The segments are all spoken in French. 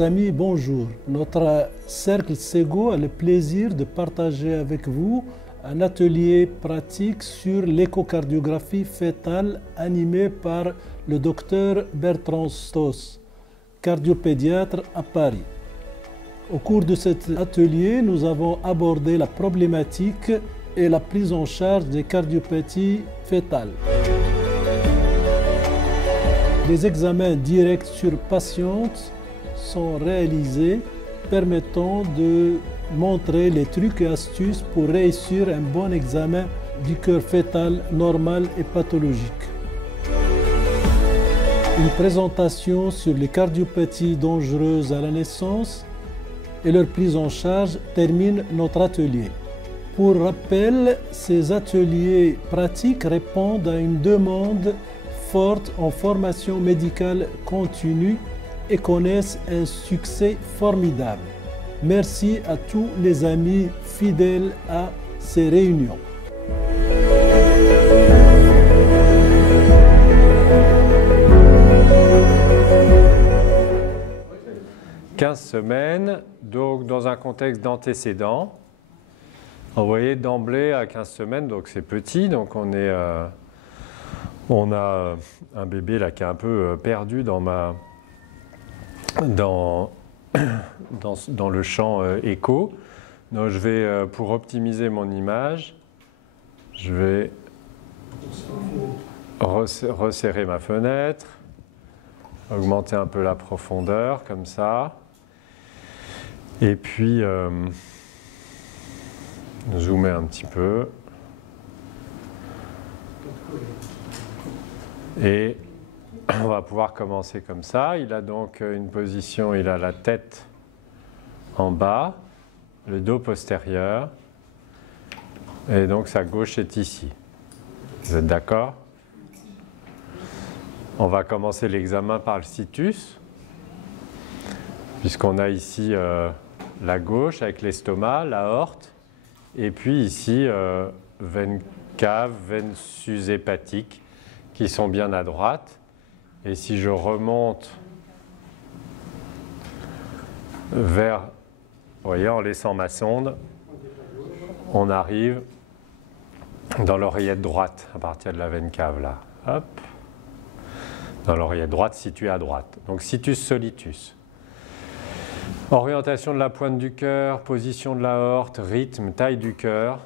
Chers amis, bonjour. Notre cercle SEGO a le plaisir de partager avec vous un atelier pratique sur l'échocardiographie fœtale animé par le docteur Bertrand Stoss, cardiopédiatre à Paris. Au cours de cet atelier, nous avons abordé la problématique et la prise en charge des cardiopathies fœtales. Les examens directs sur patientes sont réalisés permettant de montrer les trucs et astuces pour réussir un bon examen du cœur fœtal normal et pathologique. Une présentation sur les cardiopathies dangereuses à la naissance et leur prise en charge termine notre atelier. Pour rappel, ces ateliers pratiques répondent à une demande forte en formation médicale continue et connaissent un succès formidable. Merci à tous les amis fidèles à ces réunions. « 15 semaines, donc dans un contexte d'antécédent. Vous voyez d'emblée à 15 semaines, donc c'est petit, donc on a un bébé là qui est un peu perdu dans le champ écho. Donc je vais, pour optimiser mon image, je vais resserrer ma fenêtre, augmenter un peu la profondeur comme ça, et puis zoomer un petit peu. Et on va pouvoir commencer comme ça. Il a donc une position, il a la tête en bas, le dos postérieur, et donc sa gauche est ici. Vous êtes d'accord? On va commencer l'examen par le situs, puisqu'on a ici la gauche avec l'estomac, l'aorte, et puis ici veine cave, veine sus-hépatique, qui sont bien à droite. Et si je remonte vers, vous voyez, en laissant ma sonde, on arrive dans l'oreillette droite, à partir de la veine cave, là. Hop. Dans l'oreillette droite, située à droite. Donc, situs solitus. Orientation de la pointe du cœur, position de l'aorte, rythme, taille du cœur.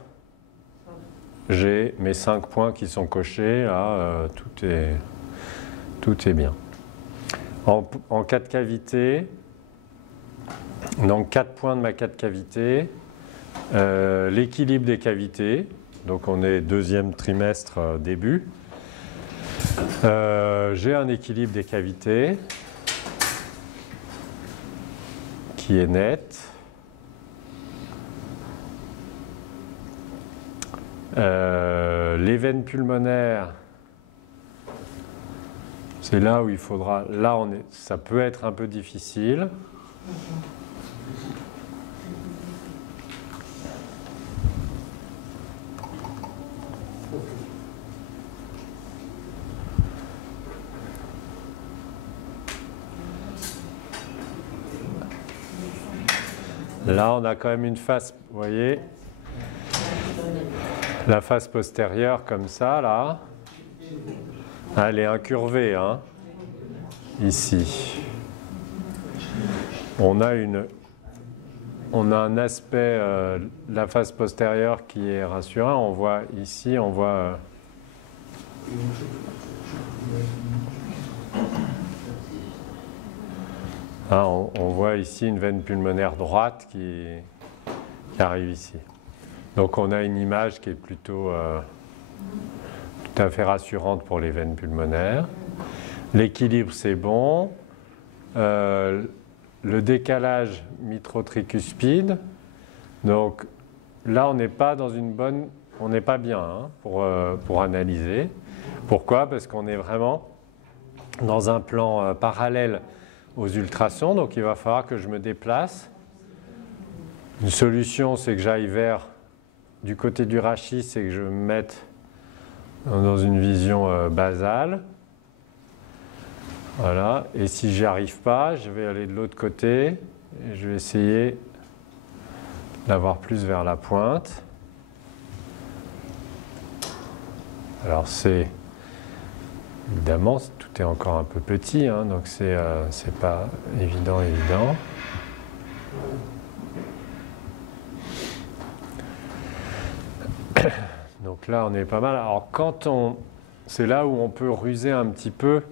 J'ai mes 5 points qui sont cochés, là, tout est bien. En cas de cavité, donc 4 points de ma cas de cavité, l'équilibre des cavités, donc on est deuxième trimestre début. J'ai un équilibre des cavités qui est net. Les veines pulmonaires, c'est là où il faudra, là ça peut être un peu difficile. Là, on a quand même une face, vous voyez, la face postérieure comme ça, là. Elle est incurvée, hein, ici. On a un aspect, la face postérieure qui est rassurant. On voit ici, on voit... on voit ici une veine pulmonaire droite qui arrive ici. Donc on a une image qui est plutôt tout à fait rassurante pour les veines pulmonaires. L'équilibre, c'est bon. Le décalage mitrotricuspide. Donc là, on n'est pas dans une bonne... On n'est pas bien, hein, pour analyser. Pourquoi? Parce qu'on est vraiment dans un plan parallèle aux ultrasons. Donc il va falloir que je me déplace. Une solution, c'est que j'aille vers... Du côté du rachis, c'est que je me mette dans une vision basale. Voilà, et si j'y arrive pas, je vais aller de l'autre côté et je vais essayer d'avoir plus vers la pointe. Alors c'est, évidemment, tout est encore un peu petit, hein, donc c'est pas évident. Donc là, on est pas mal. Alors c'est là où on peut ruser un petit peu.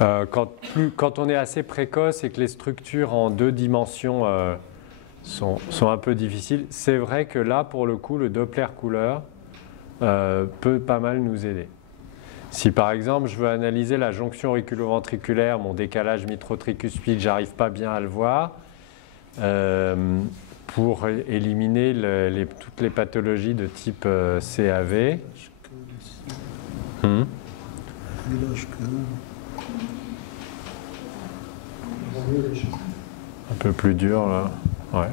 Quand on est assez précoce et que les structures en 2 dimensions sont un peu difficiles, c'est vrai que là, pour le coup, le Doppler couleur peut pas mal nous aider. Si par exemple, je veux analyser la jonction auriculo-ventriculaire, mon décalage mitro-tricuspide, j'arrive pas bien à le voir, pour éliminer toutes les pathologies de type CAV. Un peu plus dur là. Ouais.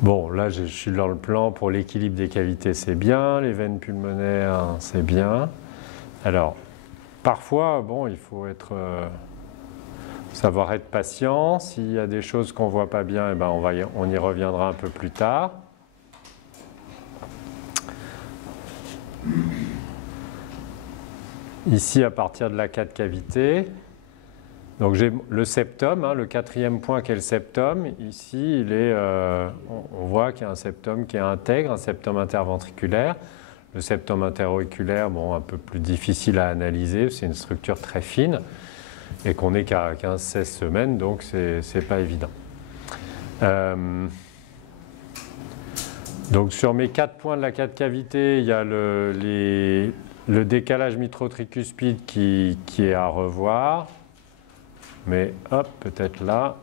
Bon, là je suis dans le plan pour l'équilibre des cavités, c'est bien, les veines pulmonaires, c'est bien. Alors, parfois, bon, il faut savoir être patient. S'il y a des choses qu'on ne voit pas bien, eh ben on y reviendra un peu plus tard. Ici, à partir de la 4 cavité, donc j'ai le septum, hein, le 4e point qui est le septum. Ici, on voit qu'il y a un septum qui est intègre, un septum interventriculaire. Le septum interauriculaire, bon, un peu plus difficile à analyser, c'est une structure très fine et qu'on n'est qu'à 15-16 semaines, donc c'est pas évident. Donc sur mes 4 points de la 4 cavité, il y a le décalage mitro-tricuspide qui est à revoir. Mais hop, peut-être là.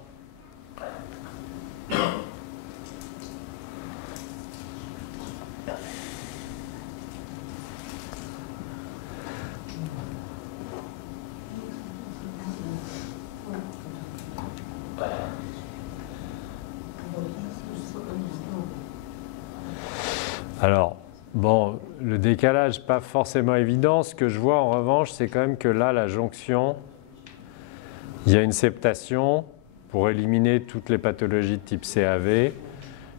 Alors, bon, le décalage, pas forcément évident. Ce que je vois en revanche, c'est quand même que là, la jonction, il y a une septation pour éliminer toutes les pathologies de type CAV.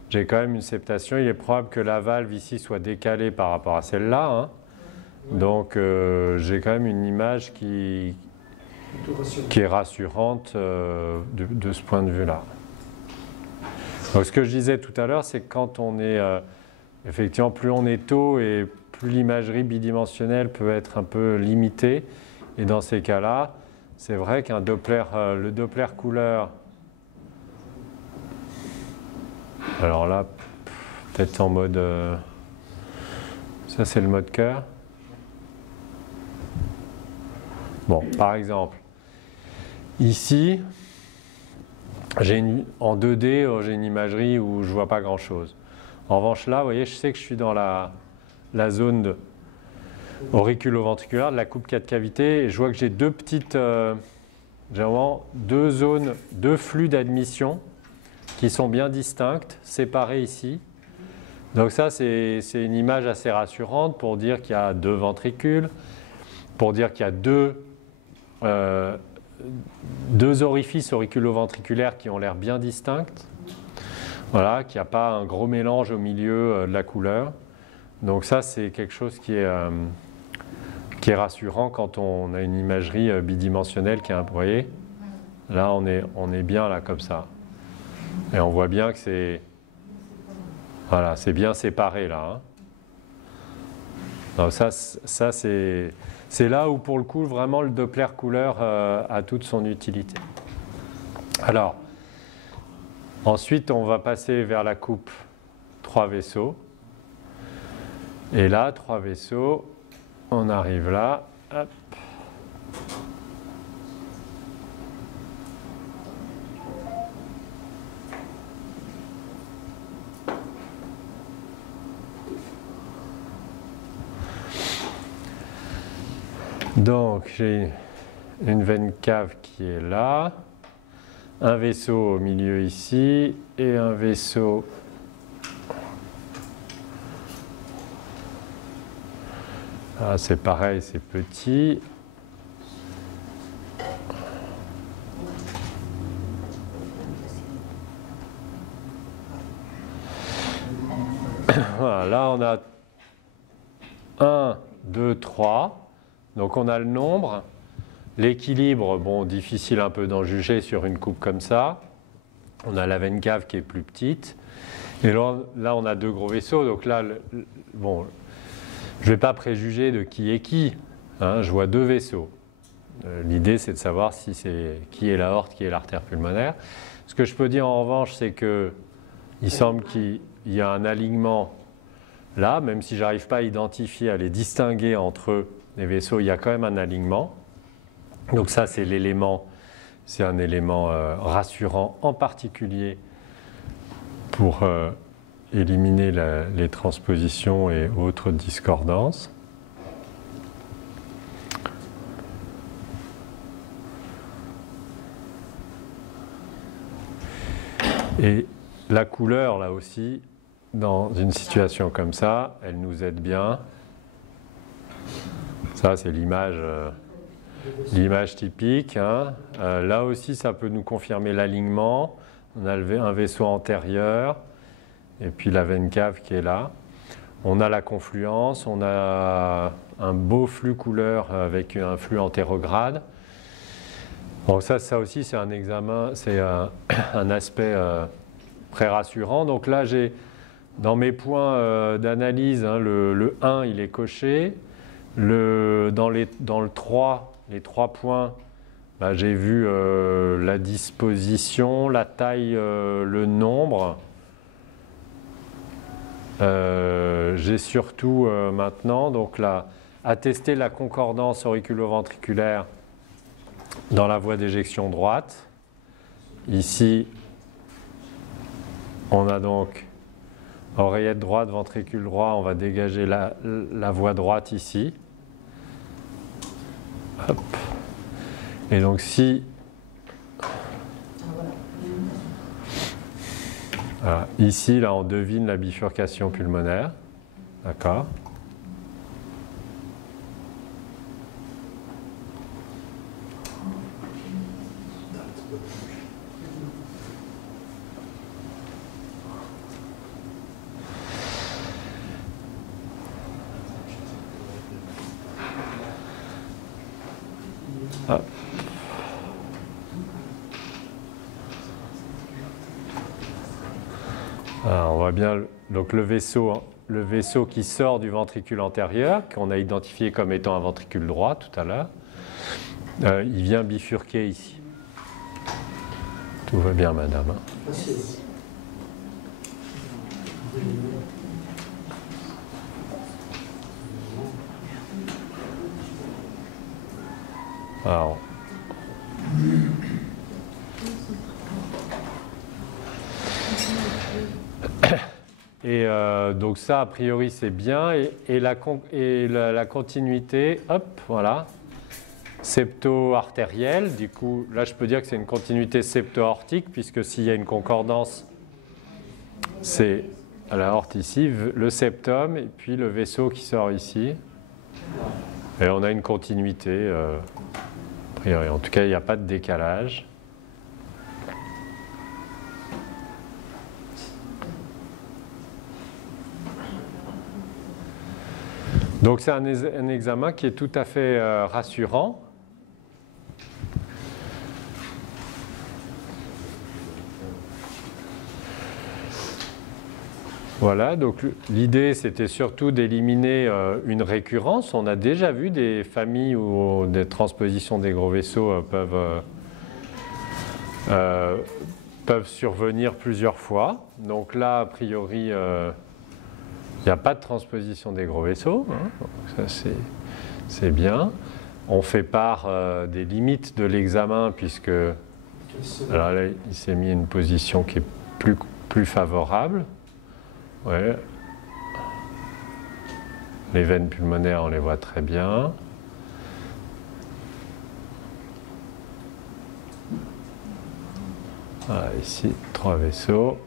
J'ai quand même une septation. Il est probable que la valve ici soit décalée par rapport à celle-là, hein. Donc, j'ai quand même une image qui est rassurante de ce point de vue-là. Donc, ce que je disais tout à l'heure, c'est que quand on est... effectivement, plus on est tôt et plus l'imagerie bidimensionnelle peut être un peu limitée. Et dans ces cas-là, c'est vrai qu'un Doppler, le Doppler couleur, alors là, peut-être en mode, ça c'est le mode cœur. Bon, par exemple, ici, en 2D, j'ai une imagerie où je ne vois pas grand-chose. En revanche, là, vous voyez, je sais que je suis dans la zone auriculo-ventriculaire de la coupe 4 cavités et je vois que j'ai deux zones, 2 flux d'admission qui sont bien distinctes, séparés ici. Donc ça, c'est une image assez rassurante pour dire qu'il y a 2 ventricules, pour dire qu'il y a deux orifices auriculo-ventriculaires qui ont l'air bien distincts. Voilà, qu'il n'y a pas un gros mélange au milieu de la couleur. Donc ça, c'est quelque chose qui est rassurant quand on a une imagerie bidimensionnelle qui est, vous voyez, là on est bien là comme ça. Et on voit bien que c'est bien séparé là, hein. Donc ça c'est là où pour le coup vraiment le Doppler couleur a toute son utilité. Alors, ensuite on va passer vers la coupe 3 vaisseaux. Et là, 3 vaisseaux, on arrive là. Hop. Donc j'ai une veine cave qui est là, un vaisseau au milieu ici et un vaisseau ah, c'est pareil, c'est petit. Voilà, là on a 1, 2, 3. Donc on a le nombre, l'équilibre, bon, difficile un peu d'en juger sur une coupe comme ça. On a la veine cave qui est plus petite. Et là on a deux gros vaisseaux, donc là, bon, je ne vais pas préjuger de qui est qui. Hein, je vois deux vaisseaux. L'idée c'est de savoir si c'est qui est l'aorte, qui est l'artère pulmonaire. Ce que je peux dire en revanche, c'est qu'il semble qu'il y a un alignement là, même si je n'arrive pas à identifier, à les distinguer entre eux. Les vaisseaux, il y a quand même un alignement. Donc ça, c'est l'élément, c'est un élément rassurant, en particulier pour éliminer les transpositions et autres discordances. Et la couleur, là aussi, dans une situation comme ça, elle nous aide bien. Ça, c'est l'image typique. Hein. Là aussi, ça peut nous confirmer l'alignement. On a un vaisseau antérieur et puis la veine cave qui est là. On a la confluence, on a un beau flux couleur avec un flux antérograde. Donc ça aussi, c'est un examen, c'est un aspect très rassurant. Donc là, j'ai dans mes points d'analyse, hein, le 1, il est coché. Dans le 3, les 3 points, bah, j'ai vu la disposition, la taille, le nombre. J'ai surtout maintenant donc là, attesté la concordance auriculo-ventriculaire dans la voie d'éjection droite. Ici, on a donc oreillette droite, ventricule droit, on va dégager la voie droite ici. Hop. Et donc si voilà, ici là on devine la bifurcation pulmonaire, d'accord. Ah. Alors, on voit bien donc le vaisseau qui sort du ventricule antérieur, qu'on a identifié comme étant un ventricule droit tout à l'heure, il vient bifurquer ici. Tout va bien, madame. Alors, et donc ça, a priori, c'est bien. Et la continuité, hop, voilà, septo-artérielle. Du coup, là, je peux dire que c'est une continuité septo-aortique, puisque s'il y a une concordance, c'est à l'aorte ici, le septum, et puis le vaisseau qui sort ici. Et on a une continuité. A priori. En tout cas, il n'y a pas de décalage. Donc c'est un examen qui est tout à fait rassurant. Voilà, donc l'idée c'était surtout d'éliminer une récurrence. On a déjà vu des familles où des transpositions des gros vaisseaux peuvent survenir plusieurs fois. Donc là, a priori, il n'y a pas de transposition des gros vaisseaux. Hein. Donc ça, c'est bien. On fait part des limites de l'examen puisque alors là, il s'est mis une position qui est plus favorable. Ouais. Les veines pulmonaires, on les voit très bien. Voilà, ici, 3 vaisseaux.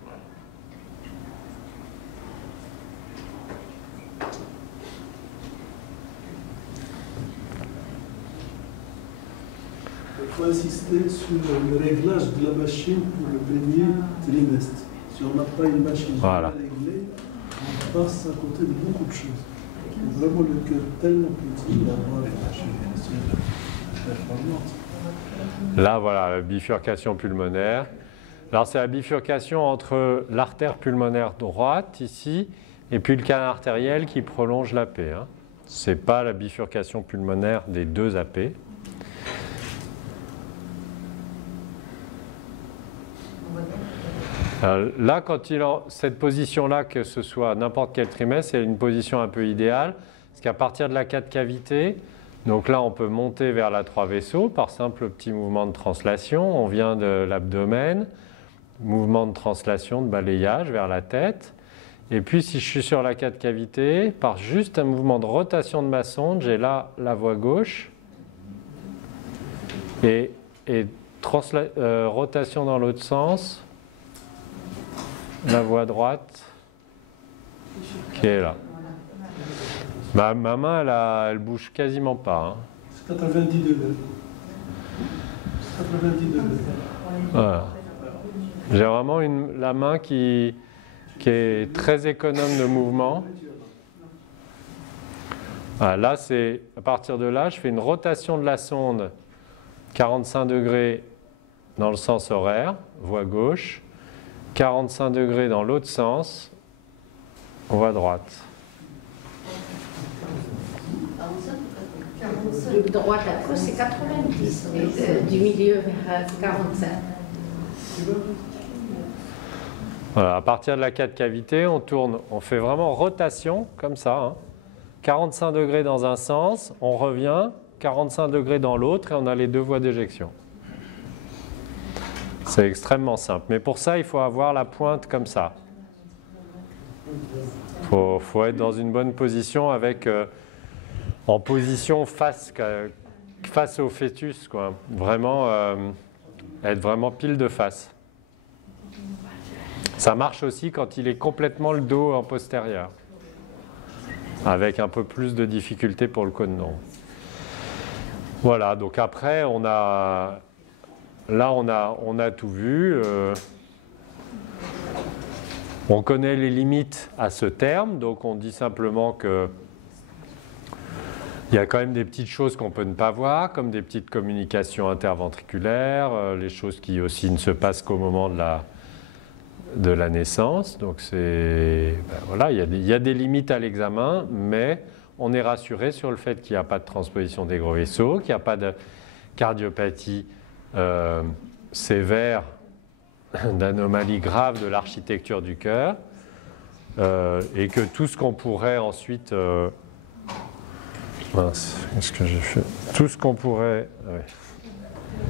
Il faut insister sur le réglage de la machine pour le premier trimestre. Si on n'a pas une machine voilà. réglée, on passe à côté de beaucoup de choses. Vraiment le cœur tellement petit d'avoir une machine performante. Là, voilà, la bifurcation pulmonaire. Alors, c'est la bifurcation entre l'artère pulmonaire droite, ici, et puis le canal artériel qui prolonge l'AP. Hein. Ce n'est pas la bifurcation pulmonaire des 2 AP. Alors là, quand cette position-là, que ce soit n'importe quel trimestre, c'est une position un peu idéale, parce qu'à partir de la 4 cavités, donc là, on peut monter vers la 3 vaisseaux par simple petit mouvement de translation. On vient de l'abdomen, mouvement de translation, de balayage vers la tête. Et puis, si je suis sur la 4 cavités, par juste un mouvement de rotation de ma sonde, j'ai là la voie gauche et rotation dans l'autre sens. La voie droite qui est là. Ma main, elle bouge quasiment pas. Hein. C'est 90 degrés. 90 degrés. Voilà. J'ai vraiment la main qui est très économe de mouvement. Voilà, là, à partir de là, je fais une rotation de la sonde 45 degrés dans le sens horaire, voie gauche. 45 degrés dans l'autre sens, voie droite. De droite à gauche, c'est 90, et du milieu vers 45. Voilà, à partir de la 4 cavités, on tourne, on fait vraiment rotation, comme ça. Hein. 45 degrés dans un sens, on revient, 45 degrés dans l'autre, et on a les 2 voies d'éjection. C'est extrêmement simple. Mais pour ça, il faut avoir la pointe comme ça. Il faut être dans une bonne position en position face au fœtus, quoi. Vraiment, être vraiment pile de face. Ça marche aussi quand il est complètement le dos en postérieur, avec un peu plus de difficulté pour le codon. Voilà, donc après, là, on a tout vu. On connaît les limites à ce terme, donc on dit simplement que il y a quand même des petites choses qu'on peut ne pas voir, comme des petites communications interventriculaires, les choses qui aussi ne se passent qu'au moment de la naissance. Donc voilà, il y a des limites à l'examen, mais on est rassuré sur le fait qu'il n'y a pas de transposition des gros vaisseaux, qu'il n'y a pas de cardiopathie sévère, d'anomalies graves de l'architecture du cœur, et que tout ce qu'on pourrait ensuite mince, qu'est-ce que j'ai fait? Tout ce qu'on pourrait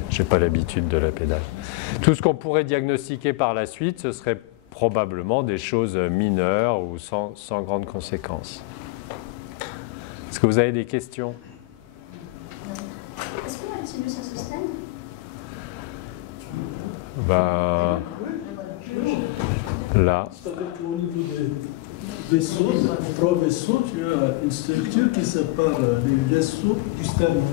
j'ai pas l'habitude de la pédale. Tout ce qu'on pourrait diagnostiquer par la suite, ce serait probablement des choses mineures ou sans grandes conséquences. Est-ce que vous avez des questions? Est-ce qu'on a le sinus à ce stade? Là. C'est-à-dire qu'au niveau des vaisseaux, les 3 vaisseaux, tu as une structure qui sépare les vaisseaux du sternum.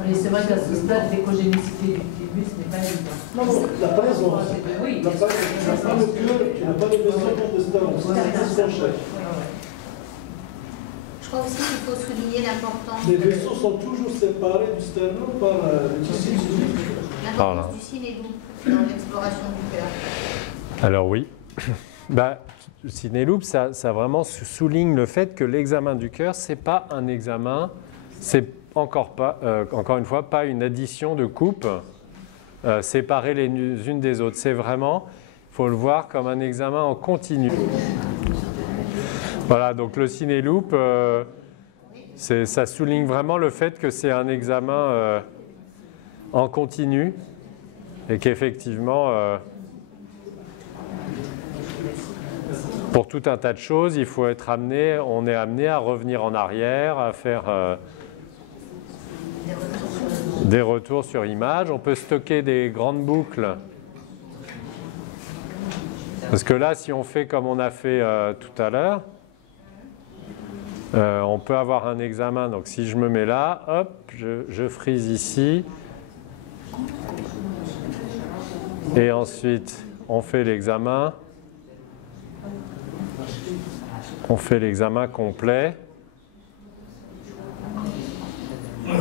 Oui, c'est vrai qu'à ce stade, l'écogénicité du thymus n'est pas évidente. Non, la présence. Oui, Tu n'as pas le cœur, tu n'as pas les vaisseaux dans le sternum. C'est ce qu'on cherche. Je crois aussi qu'il faut souligner l'importance. Les vaisseaux sont toujours séparés du sternum par le tissu sinus. L'importance du ciné-loop dans l'exploration du cœur. Alors oui. Le ciné-loop, ça vraiment souligne le fait que l'examen du cœur, ce n'est pas un examen, c'est encore une fois, pas une addition de coupes séparées les unes des autres. C'est vraiment, il faut le voir comme un examen en continu. Voilà, donc le ciné-loop, ça souligne vraiment le fait que c'est un examen en continu et qu'effectivement, pour tout un tas de choses, il faut être amené, on est amené à revenir en arrière, à faire des retours sur image. On peut stocker des grandes boucles. Parce que là, si on fait comme on a fait tout à l'heure, on peut avoir un examen. Donc si je me mets là, hop, je frise ici. Et ensuite, on fait l'examen. On fait l'examen complet. Vous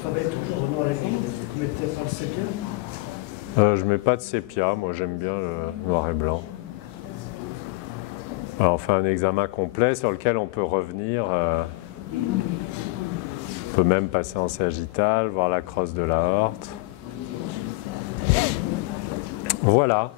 travaillez toujours au noir et blanc? Vous ne mettez pas le sépia? Je ne mets pas de sépia, moi j'aime bien le noir et blanc. Alors, on fait un examen complet sur lequel on peut revenir. On peut même passer en sagittal, voir la crosse de l'aorte. Voilà.